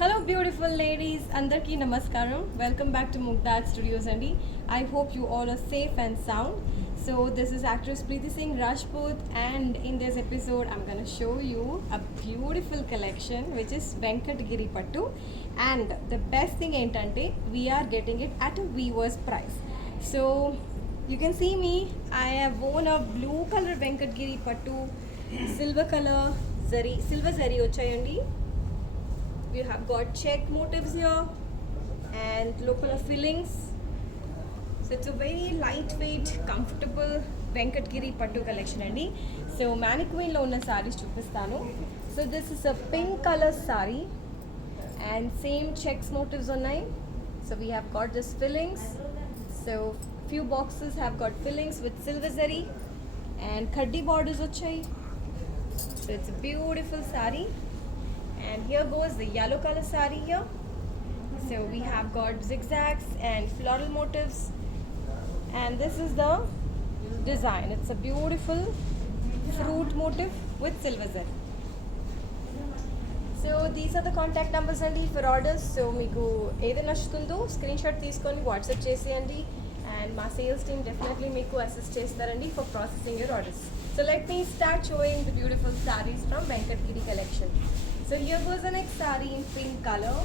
Hello, beautiful ladies. Andarki namaskaram. Welcome back to Mugdad Studios, Andy. I hope you all are safe and sound. So, this is actress Preeti Singh Rajput, and in this episode, I'm gonna show you a beautiful collection which is Venkatgiri Pattu. And the best thing entante, we are getting it at a weaver's price. So, you can see me. I have worn a blue color Venkatgiri Pattu, silver color silver zari ochayandi. We have got check motifs here and local fillings. So it's a very lightweight, comfortable Venkatgiri Pattu collection andi. So mannequin lo unna sarees chupistanu. So this is a pink color saree and same checks motifs unnai. So we have got this fillings. So few boxes have got fillings with silver zari and khaddi borders vachai. So it's a beautiful saree. And here goes the yellow color saree here. So we have got zigzags and floral motifs, and this is the design. It's a beautiful fruit motif with silver zari. So these are the contact numbers అండి for orders. So మీకు ఏది నచ్చుతుందో screen shot తీసుకొని WhatsApp చేసేయండి, and మా sales team definitely మీకు assist చేస్తారండి for processing your orders. So let me start showing the beautiful sarees from Venkatgiri collection. So here goes the next saree in pink color,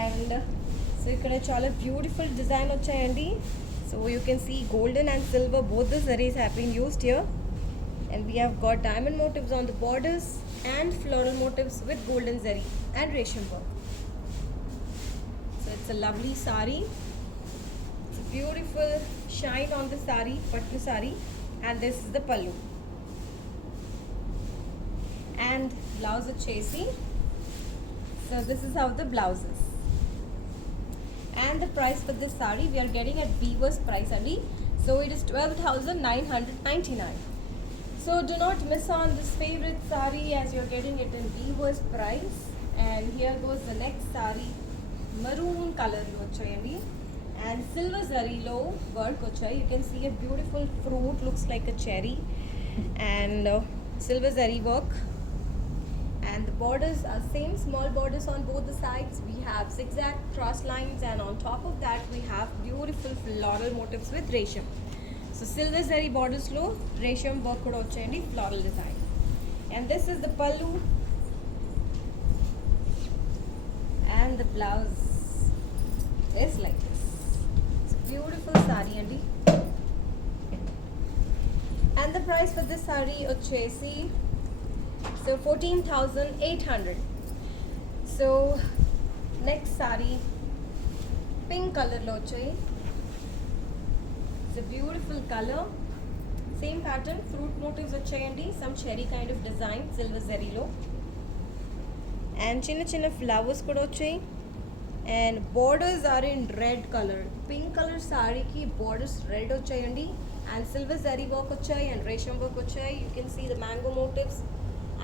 and so ikkada chala beautiful design vachayandi. So you can see golden and silver, both the sarees have been used here, and we have got diamond motifs on the borders and floral motifs with golden zari and resham work. So it's a lovely saree. It's a beautiful shine on the saree, pattu saree, and this is the pallu. And blouse వచ్చేసి, so this is how the blouse is, and the price for this saree we are getting at weaver's price only. So it is 12,999. So do not miss on this favorite saree as you are getting it in weaver's price. And here goes the next saree, maroon color lo vachayandi and silver zari lo work vachayi. You can see a beautiful fruit, looks like a cherry, and silver zari work. And the borders are same small borders on both the sides. We have zigzag cross lines, and on top of that we have beautiful floral motifs with resham. So silver zari borders lo resham work kuda vachayandi, floral design. And this is the pallu, and the blouse is like this. It's a beautiful saree andi. And the price for this saree ochesi, so 14,800. So next saree, pink color lo vachai. It's a beautiful color, same pattern, fruit motifs vachayandi, some cherry kind of design, silver zari lo, and chinna chinna flowers kuda vachai. And borders are in red color. Pink color saree ki borders red vachayandi, and silver zari work vachai and resham work vachai. You can see the mango motifs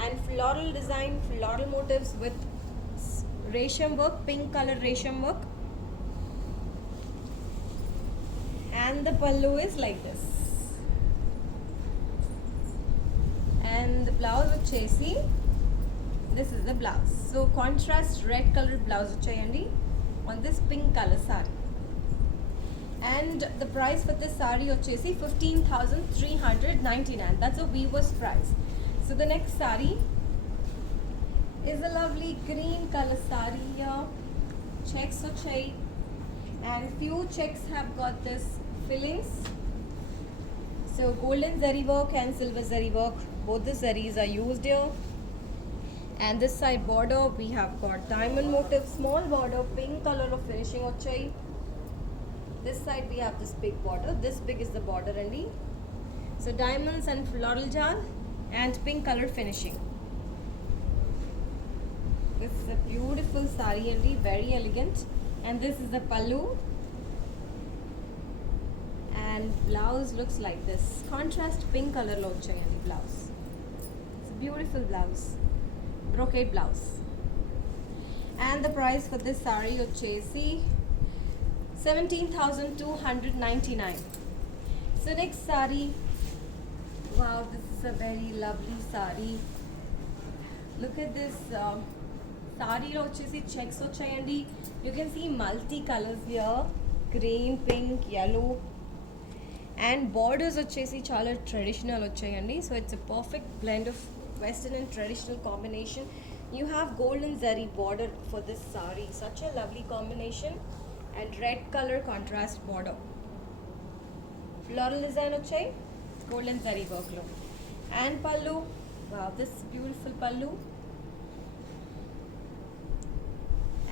and floral design, floral motifs with resham work, pink color resham work. And the pallu is like this. And the blouse vachesi, this is the blouse. So contrast red colored blouse vachayandi on this pink color saree. And the price for this saree vachesi 15,399. That's a weaver's price. So the next saree is a lovely green color saree here. Checks vachai, and few checks have got this fillings. So golden zari work and silver zari work, both the zaris are used here. And this side border we have got diamond motif, small border, pink color of finishing vachai. This side we have this big border, this big is the border andi. So diamonds and floral jar and pink colored finishing. This is a beautiful saree andi, very elegant. And this is the pallu, and blouse looks like this, contrast pink color lo vachayandi blouse. It's a beautiful blouse, brocade blouse. And the price for this saree vachesi 17,299. So next saree, wow, this is a very lovely saree. Look at this సారీలో వచ్చేసి checks వచ్చాయండి. You can see multi colours here, green, pink, yellow. And borders వచ్చేసి చాలా traditional వచ్చాయండి. So it's a perfect blend of western and traditional combination. You have golden zari border for this sari, such a lovely combination, and red color contrast border. Floral design వచ్చాయి golden zari work లో. And pallu, wow, this beautiful pallu.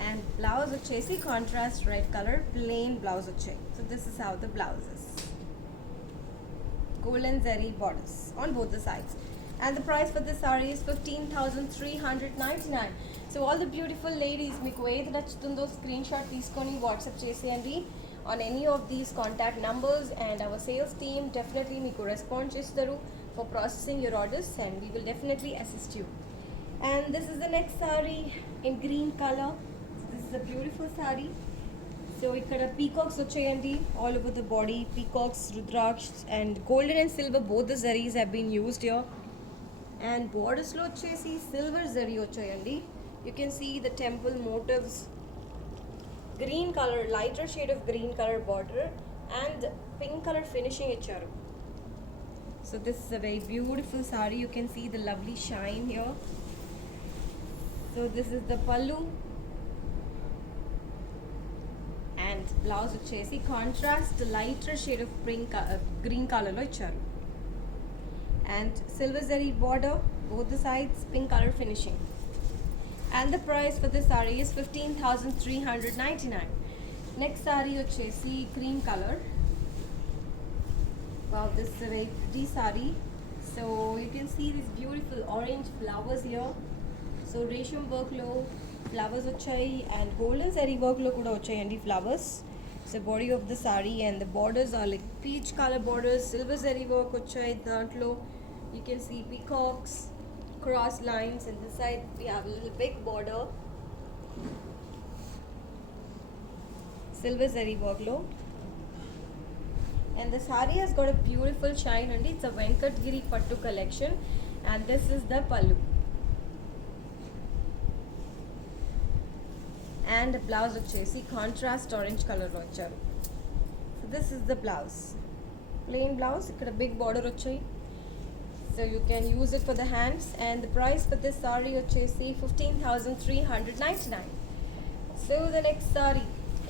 And blouse వచ్చేసి contrast red color plain blouse వచ్చాయి. So this is how the blouse is. Golden zari borders on both the sides. And the price for this saree is 15,399. So all the beautiful ladies, మీకు ఏది నచ్చుతుందో screen shot తీసుకొని WhatsApp చేసేయండి on any of these contact numbers, and our sales team definitely మీకు respond చేస్తారు for processing your orders, and we will definitely assist you. And this is the next saree in green color. So this is a beautiful saree. So ఇక్కడ peacocks వచ్చాయండి all over the body, peacocks, rudraksha and golden and silver both the zaris have been used here. And బార్డర్స్లో వచ్చేసి silver zari వచ్చాయండి. You can see the temple motifs, green colour, lighter shade of green colour border and pink colour finishing ఇచ్చారు. So this is a very beautiful sari. You can see the lovely shine here. So this is the pallu. And blouse వచ్చేసి contrast lighter shade of green కలర్లో ఇచ్చారు. And silver zari border both the sides, pink colour finishing. And the price for this sari is 15,399. Next sari వచ్చేసి cream colour. Wow, this is a very pretty saree. So you can see these beautiful orange flowers here. So రేషం వర్క్లో flowers వచ్చాయి and golden zari వర్క్లో కూడా వచ్చాయండి flowers. So body of the sari and the borders are like peach colour borders, silver zari work వచ్చాయి దాంట్లో. You can see peacocks, cross lines, and this side we have little big border silver zari వర్క్లో. And the saree has got a beautiful shine, and it's a Venkatgiri Pattu collection, and this is the pallu. And the blouse వచ్చేసి contrast orange కలర్లో వచ్చారు. So this is the blouse, plain blouse, ఇక్కడ big border వచ్చాయి. So you can use it for the hands. And the price for this sorry వచ్చేసి 15,399. So the next sorry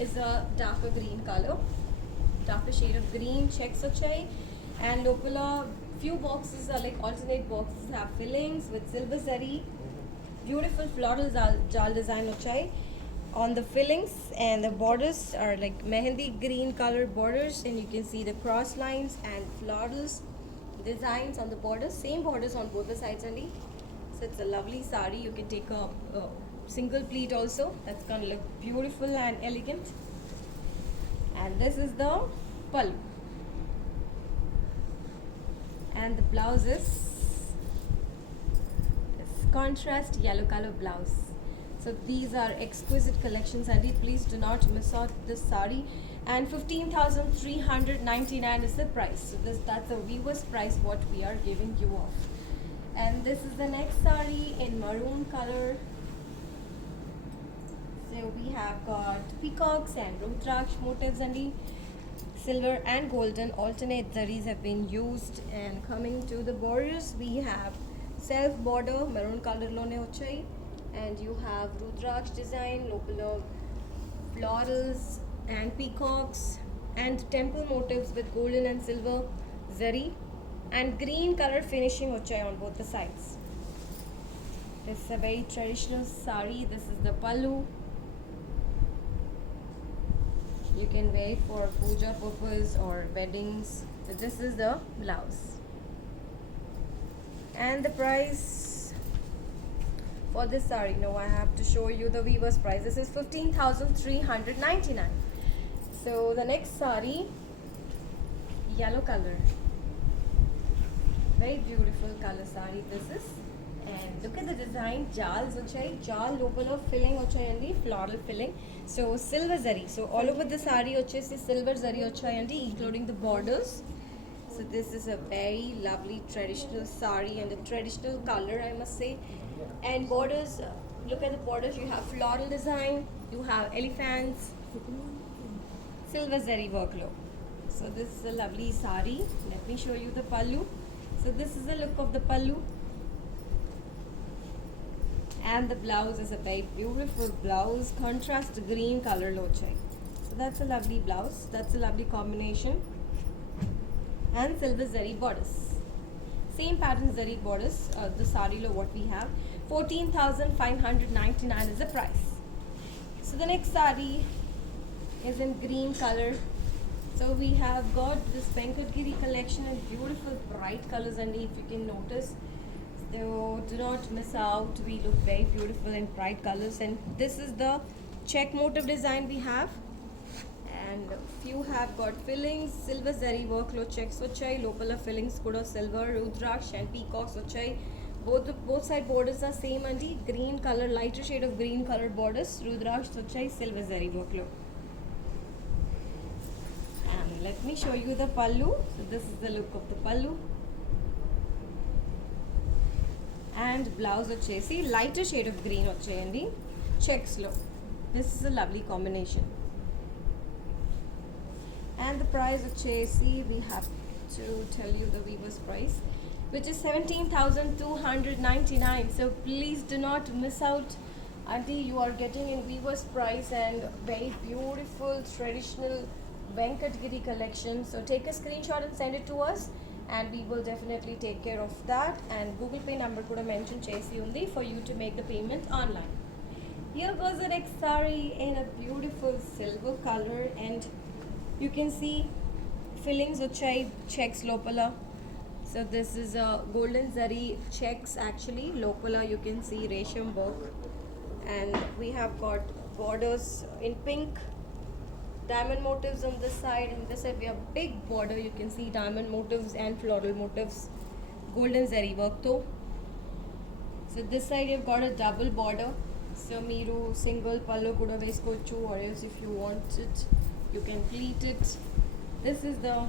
is a dark green colour, darker shade of green, checks వచ్చాయి. And లోపల few boxes are like alternate boxes have fillings with silver zari, beautiful floral jal design వచ్చాయి on the fillings, and the borders are like mehendi green color borders, and you can see the cross lines and florals designs on the borders, same borders on both the sides only. So it's a lovely saree. You can take a single pleat also, that's gonna look beautiful and elegant. And this is the pallu, and the blouse is this contrast yellow color blouse. So these are exquisite collections, and please do not miss out this saree. And 15,399 is the price. So that's the viewers price what we are giving you off. And this is the next saree in maroon color. So we have got peacocks and rudraksh motifs, and the silver and golden alternate zaris have been used. And coming to the borders, we have self border maroon color lone vachai, and you have rudraksh design, local florals and peacocks and temple motifs with golden and silver zari and green color finishing vachai on both the sides. This is a very traditional sari. This is the pallu. You can wear it for puja purpose or weddings. So this is the blouse. And the price for this saree, now I have to show you the weaver's price. This is 15,399. So the next saree, yellow color, very beautiful color saree this is. And look at the design, jals vachai, jal lopala filling vachayandi, floral filling. So silver zari, so all over the saree vachesi silver zari vachayandi, including the borders. So this is a very lovely traditional saree and a traditional color, I must say. And borders Look at the borders. You have floral design. You have elephants. Silver zari workload. So this is a lovely sari. Let me show you the pallu. So this is the look of the pallu. And the blouse is a very beautiful blouse. Contrast green color lochai. So that's a lovely blouse. That's a lovely combination. And silver zari borders. Same pattern zari borders. The sari lo what we have. 14,599 is the price. So the next sari is in green color. So we have got this Venkatgiri collection in beautiful bright colors, and if you can notice, so do not miss out. We look very beautiful in bright colors, and this is the check motif design we have. And few have got fillings, silver zari work lo checks vachai, local fillings kuda silver, rudraksh and peacocks vachai. Both side borders are same and green color, lighter shade of green colored borders, rudraksh vachai, silver zari work lo. And let me show you the pallu. So this is the look of the pallu. And blouse vachesi lighter shade of green vachayandi, checks lo. This is a lovely combination. And the price vachesi, we have to tell you the weaver's price, which is 17,299. So please do not miss out. Auntie, you are getting in weaver's price and very beautiful traditional Venkatgiri collection. So take a screenshot and send it to us, and we will definitely take care of that. And Google Pay number could have mentioned chesi undi for you to make the payment online. Here goes the next sari in a beautiful silver color, and you can see fillings vachai, checks lopala. So this is a golden zari checks actually lopala. You can see resham work, and we have got borders in pink, diamond motifs on this side, and this side we have big border. You can see diamond motifs and floral motifs, golden zari work though. So this side you've got a double border. So meeru single pallu kuda veskochu, or else if you want it, you can pleat it. This is the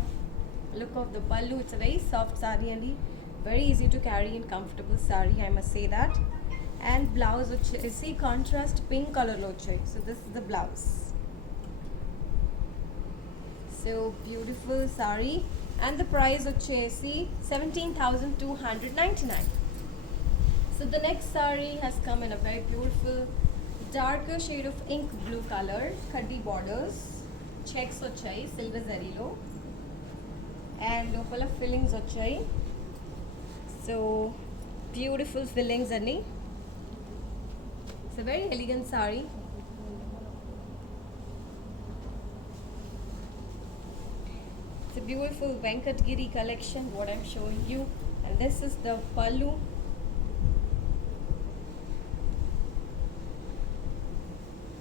look of the pallu. It's a very soft sari and very easy to carry and comfortable sari, I must say that. And blouse which is see contrast pink color lo chai. So this is the blouse. So beautiful sari, and the price of chesi 17,299. So the next sari has come in a very beautiful darker shade of ink blue color, khaddi borders, checks ochai, silver zari lo, and local fillings ochai. So beautiful fillings ani. It's a very elegant sari. It's a beautiful Venkatgiri collection what I'm showing you, and this is the pallu.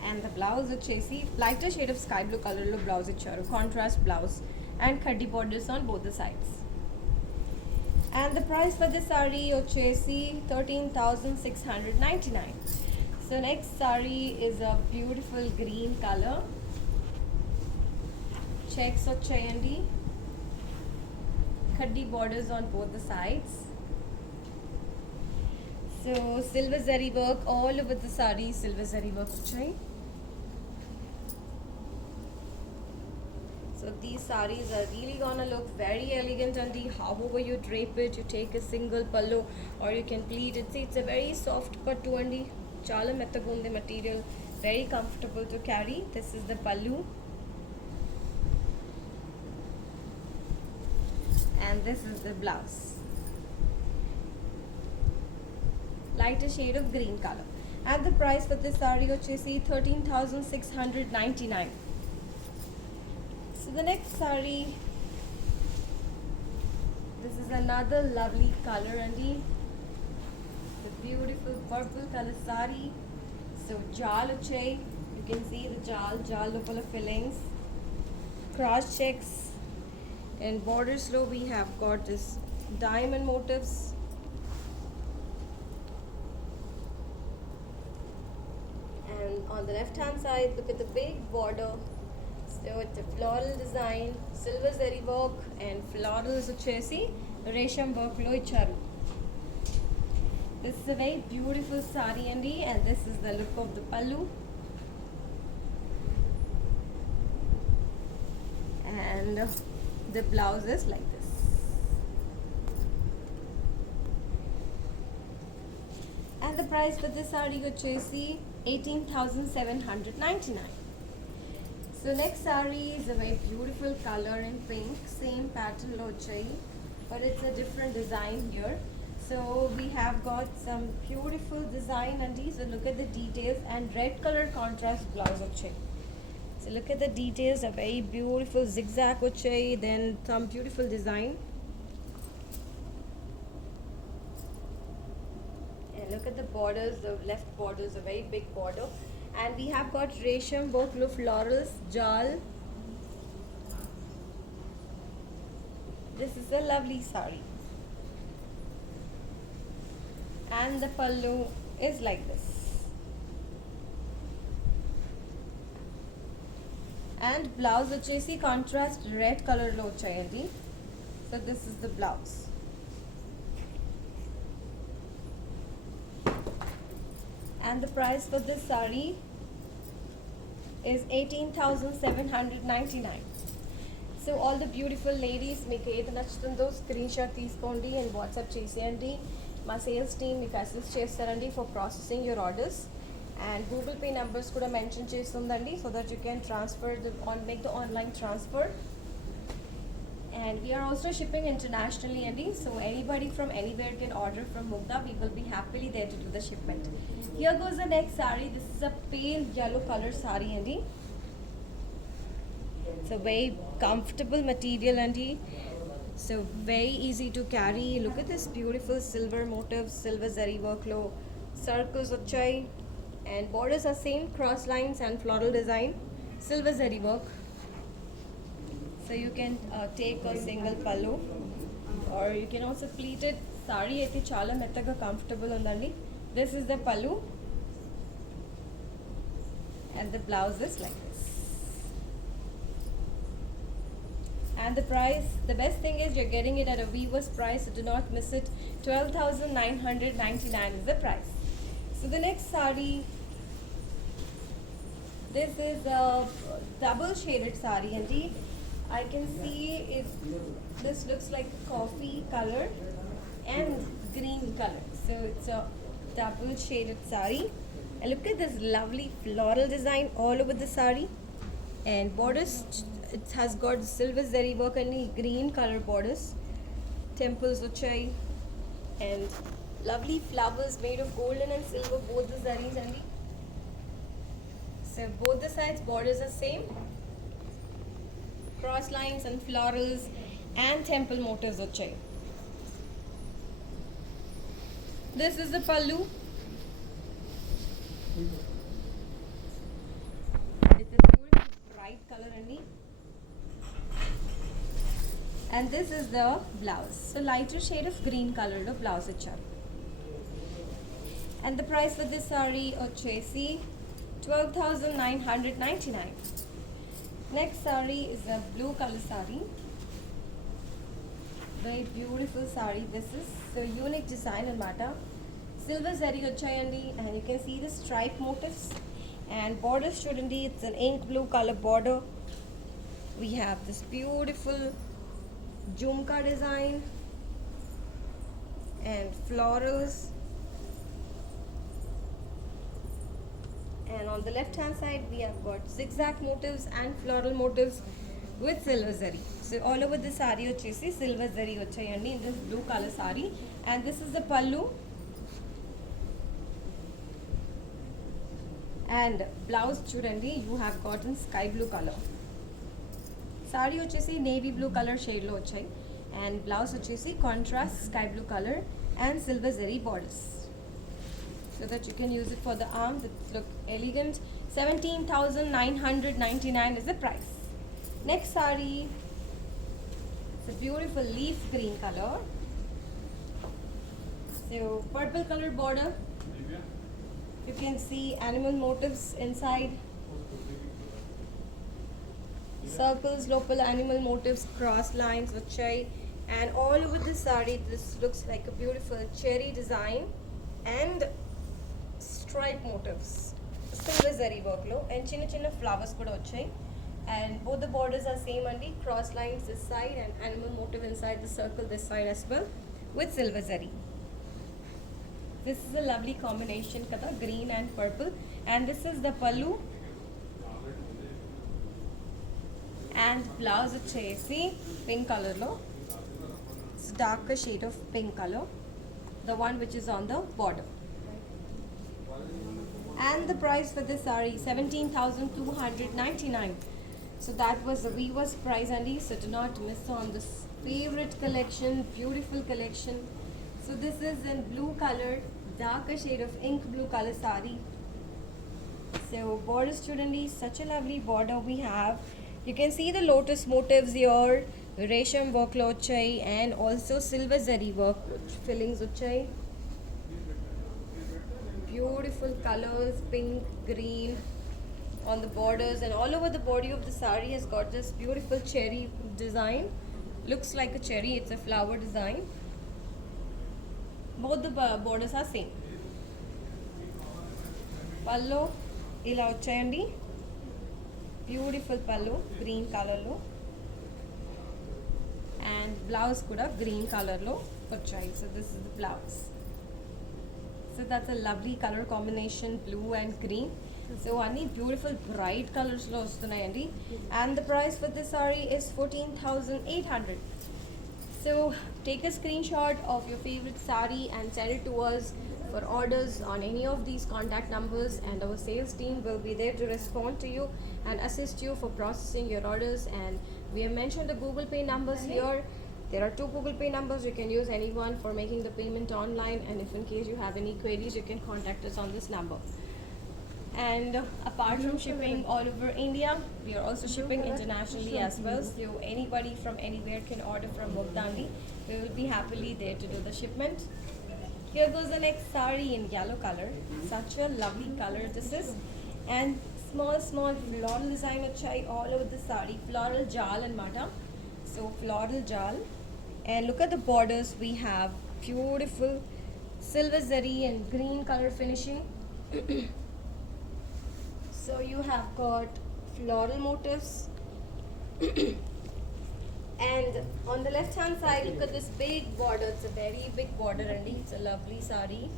And the blouse vachesi lighter shade of sky blue color lo blouse icharu, contrast blouse, and khaddi borders on both the sides. And the price for this sari vachesi 13,699. So next sari is a beautiful green color, checks vachayandi, khaddi borders on both the sides. So silver zari work all over the sari, silver zari work vachai. So these saris are really gonna look very elegant, and however you drape it, you take a single pallu or you can pleat it. See, it's a very soft pattu and chala metagunde material, very comfortable to carry. This is the pallu, and this is the blouse, lighter shade of green color. And the price for this sari vachesi 13,699. So the next sari, this is another lovely color and the beautiful purple color sari. So jal uchai, you can see the jal lopala fillings, cross checks, and borders low we have got this diamond motifs. And on the left hand side, look at the big border. So it's a floral design, silver zari work, and florals వచ్చేసి రేషం work లో ఇచ్చారు. This is a very beautiful sari andi, and this is the look of the pallu. And the blouse is like this. And the price for this sari vachesi 18,799. So next sari is a very beautiful color in pink, same pattern lo vachayi, but it's a different design here. So we have got some beautiful design andi. So look at the details, and red color contrast blouse vachayi. So look at the details, a very beautiful zigzag vachayi, then some beautiful design. And look at the borders, the left border is a very big border. And we have got resham, boklu, florals, jal. This is a lovely sari. And the pallu is like this. And blouse vachesi contrast red color lo vachayandi. So this is the blouse. And the price for this sari is 18,799. So all the beautiful ladies, మీకు ఏది నచ్చుతుందో screen shot తీసుకోండి and WhatsApp చేసేయండి. మా sales team మీకు assist చేస్తారండి for processing your orders. And Google pay numbers కూడా mention చేస్తుందండి, so that you can transfer make the online transfer. And we are also shipping internationally, Andy. So anybody from anywhere can order from Mugdha. We will be happily there to do the shipment. Here goes the next sari. This is a pale yellow color sari, Andy. It's a very comfortable material, Andy. So very easy to carry. Look at this beautiful silver motifs, silver zari work low, circles of chai, and borders are same, cross lines and floral design, silver zari work. So you can take a single pallu, or you can also pleat it. Sari aithe chala mettaga comfortable undandi. This is the pallu, and the blouse is like this. And the price, the best thing is you're getting it at a weaver's price, so do not miss it. 12,999 is the price. So the next sari, this is a double shaded sari, and I can see it. This looks like coffee color and green color. So it's a double shaded sari. And look at this lovely floral design all over the sari. And borders, it has got silver zari work and green color borders. Temples ochai. And lovely flowers made of golden and silver, both the zaris, and so both the sides borders are same. Cross lines and florals and temple motifs ochai. This is the pallu. It's a beautiful bright color only. And this is the blouse. So lighter shade of green color lo blouse icharu. And the price for this sari ochesi 12,999. Next sari is a blue color sari. Very beautiful sari. This is so unique design and matter. Silver zari ochayandi, and you can see the stripe motifs and borders studenti. It's an ink blue color border. We have this beautiful jhumka design and florals. And on the left hand side we have got zigzag motifs and floral motifs with silver zari. So all over the sari ochesi silver zari ochayandi in this blue color sari. And this is the pallu. And blouse chudandi, you have gotten sky blue color. Sari ochesi navy blue color shade lo ochai, and blouse ochesi contrast sky blue color and silver zari borders, so that you can use it for the arms. It look elegant. 17,999 is the price. Next sari, it's a beautiful leaf green color. So purple color border. You can see animal motifs inside. Circles, local animal motifs, cross lines, vachai, and all over the sari this looks like a beautiful cherry design and stripe motifs, silver zari work lo, and chinna chinna flowers kuda vachai. And both the borders are same andi, cross lines this side and animal motif inside the circle this side as well with silver zari. This is a lovely combination kada, green and purple, and this is the pallu. And blouse వచ్చేసి pink color lo, it's darker shade of pink color, the one which is on the border. And the price for this saree 17,299. So that was the weaver's price, Andy. So do not miss on this favorite collection, beautiful collection. So this is in blue color, darker shade of ink blue color saree. So border student, such a lovely border we have. You can see the lotus motifs here, resham work lo vachai, and also silver zari work fillings vachai. Beautiful colors, pink, green on the borders, and all over the body of the saree has got this beautiful cherry design. Looks like a cherry, it's a flower design. Both the borders are same. Pallu ila vachayandi, beautiful pallu, green color lo, and blouse kuda green color lo vachai. So this is the blouse. So that's a lovely color combination, blue and green. So any beautiful bright colors lo vastunayandi, and the price for this saree is 14,800. So take a screenshot of your favorite saree and send it to us for orders on any of these contact numbers, and our sales team will be there to respond to you and assist you for processing your orders. And we have mentioned the Google Pay numbers here. There are 2 Google Pay numbers. You can use any one for making the payment online, and if in case you have any queries, you can contact us on this number. And apart from shipping all over India, we are also shipping internationally as well. So anybody from anywhere can order from Mugdandi. We will be happily there to do the shipment. Here goes the next saree in yellow color. Such a lovely color this is. And small floral design vachai all over the saree. Floral jal and mata. So floral jal. And look at the borders. We have beautiful silver zari and green color finishing. So you have got floral motifs. And on the left hand side, look at this big border. It's a very big border, and it's a lovely saree.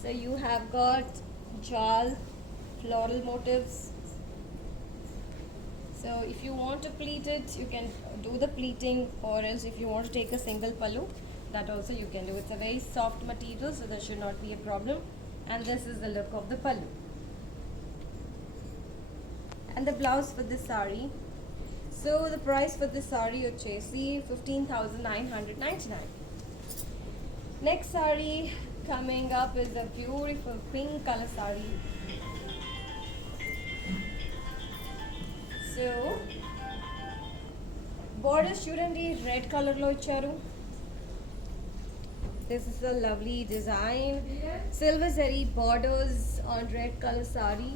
So you have got jal, floral motifs. So if you want to pleat it, you can do the pleating, or else if you want to take a single pallu, that also you can do. It's a very soft material, so there should not be a problem. And this is the look of the pallu. And the blouse for this saree. So the price for this saree vachesi 15,999. Next saree coming up is a beautiful pink color saree. So border చూడండి red colour లో ఇచ్చారు. This is a lovely design, silver zari borders on red color saree.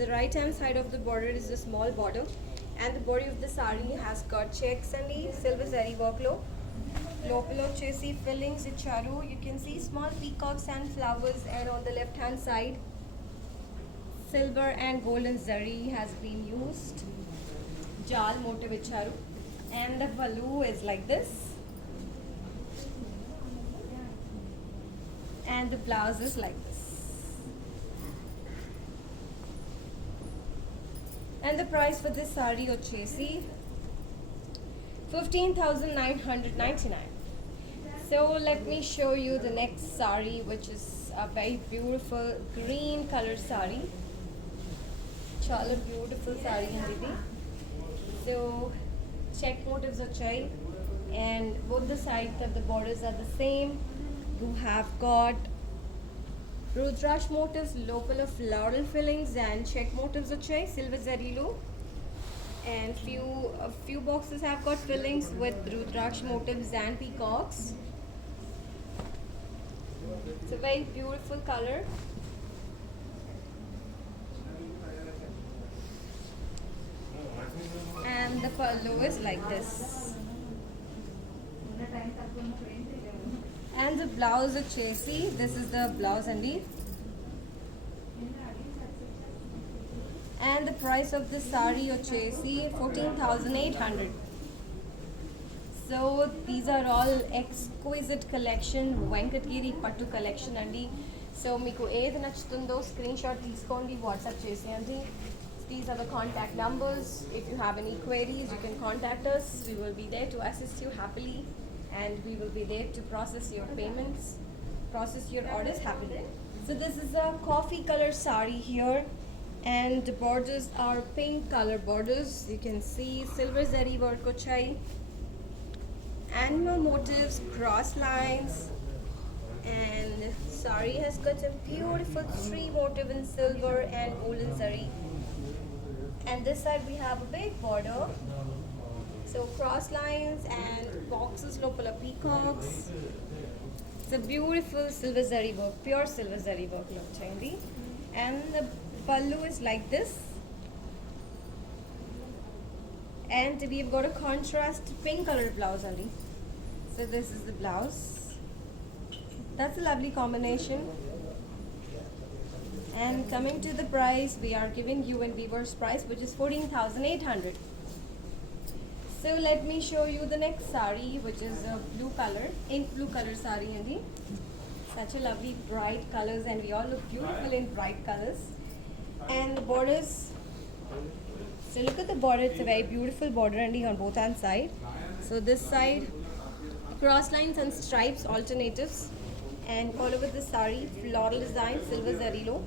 The right hand side of the border is a small border, and the body of the saree has got checks and the silver zari work lo. Lopalo chesi fillings icharu. You can see small peacocks and flowers, and on the left hand side silver and golden zari has been used. Jal motif icharu, and the pallu is like this, and the blouse is like this. And the price for this saree vachesi 15,999. So let me show you the next saree, which is a very beautiful green color saree. Chala beautiful saree and didi. So check motifs vachai, and both the sides of the borders are the same. You have got Rudraksh motifs, local of floral fillings, and check motifs vachai, silver zari lo. And a few boxes have got fillings with Rudraksh motifs and peacocks. It's a very beautiful color. And the pallu is like this. And the blouse వచ్చేసి this is the blouse అండి. And the price of this saree వచ్చేసి 14,800. So these are all exquisite collection, Venkatgiri Pattu collection అండి. So మీకు ఏది నచ్చుతుందో screen shot తీసుకోండి, WhatsApp చేసేయండి. These are the contact numbers. If you have any queries, you can contact us. We will be there to assist you happily, and we will be there to process your payments, process your orders happily. So this is a coffee color saree here, and the borders are pink color borders. You can see silver zari work ochai, animal motifs, cross lines, and saree has got a beautiful tree motif in silver and woolen zari. And this side we have a big border, so cross lines and boxes lopala peacocks. It's a beautiful silver zari work, pure silver zari work look chayindi. And the pallu is like this, and we've got a contrast pink color blouse only. So this is the blouse. That's a lovely combination. And coming to the price, we are giving you in Weaver's price, which is 14,800. So let me show you the next saree, which is a blue color, ink blue color saree andi. Such a lovely bright colors, and we all look beautiful in bright colors. And the borders, so look at the border, it's a very beautiful border andi on both hand side. So this side, cross lines and stripes alternatives, and all over the saree, floral design, silver zari lo.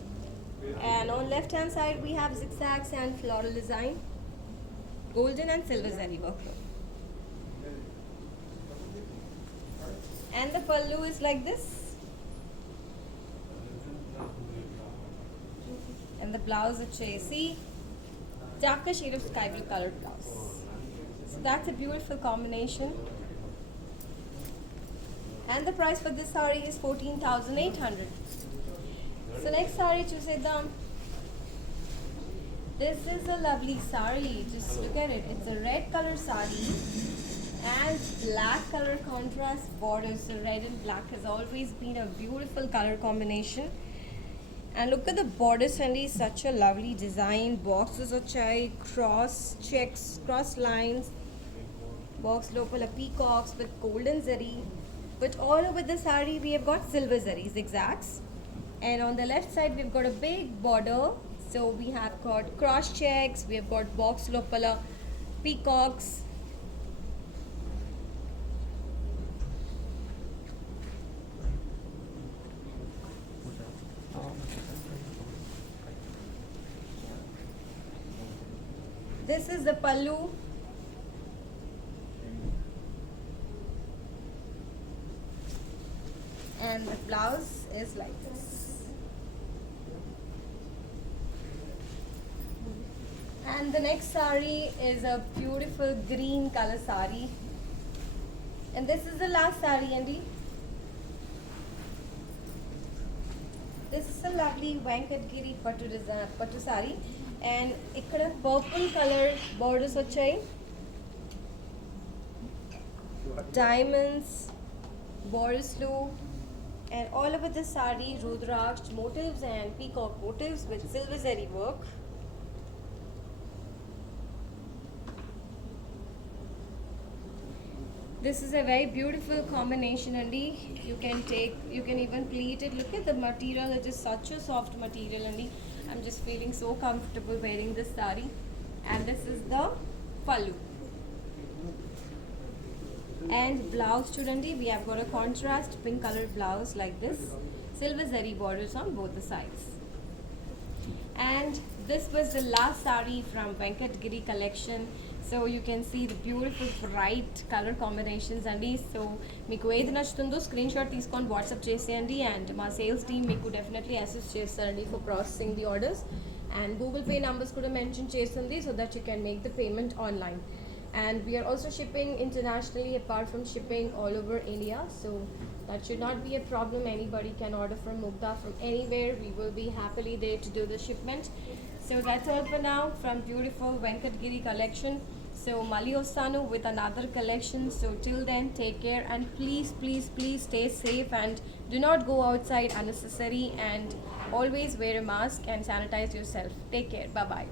And on left hand side we have zigzags and floral design, golden and silver zari work. And the pallu is like this, and the blouse వచ్చేసి darker shade of sky blue colored blouse. So that's a beautiful combination. And the price for this saree is 14,800. So next saree చూసేద్దాం. This is a lovely saree. Just look at it. It's a red color saree and black color contrast borders. So red and black has always been a beautiful color combination. And look at the borders, Sandy. Such a lovely design. Boxes ochai, cross checks, cross lines. Box lopala peacocks with golden zari. But all over the saree we have got silver zari zigzags. And on the left side we've got a big border. So we have got cross checks, we have got box lopala peacocks. This is the pallu. And the blouse is like this. And the next saree is a beautiful green color saree. And this is the last saree, Andy. This is a lovely Venkatgiri Pattu saree. And ikkada purple color borders వచ్చాయి. Diamonds, borders low. And all over the saree, Rudraksh motifs and peacock motifs with silver zari work. This is a very beautiful combination, Andy. You can even pleat it. Look at the material. It is such a soft material, Andy. I'm just feeling so comfortable wearing this saree. And this is the pallu. And blouse chudandi, we have got a contrast pink colored blouse like this, silver zari borders on both the sides. And this was the last saree from Venkatgiri collection. So you can see the beautiful bright color combinations andi. So meeku edi nachtundo screenshot teeskoni WhatsApp cheseyandi, and ma sales team meeku definitely assist chestarandi for processing the orders. And Google Pay numbers kuda mention chestundi so that you can make the payment online. And we are also shipping internationally apart from shipping all over India, so that should not be a problem. Anybody can order from Mugdha from anywhere. We will be happily there to do the shipment. So that's all for now from beautiful Venkatgiri collection. So మళ్ళీ వస్తాను with another collection. So till then, take care and please stay safe and do not go outside unnecessary and always wear a mask and sanitize yourself. Take care. Bye bye.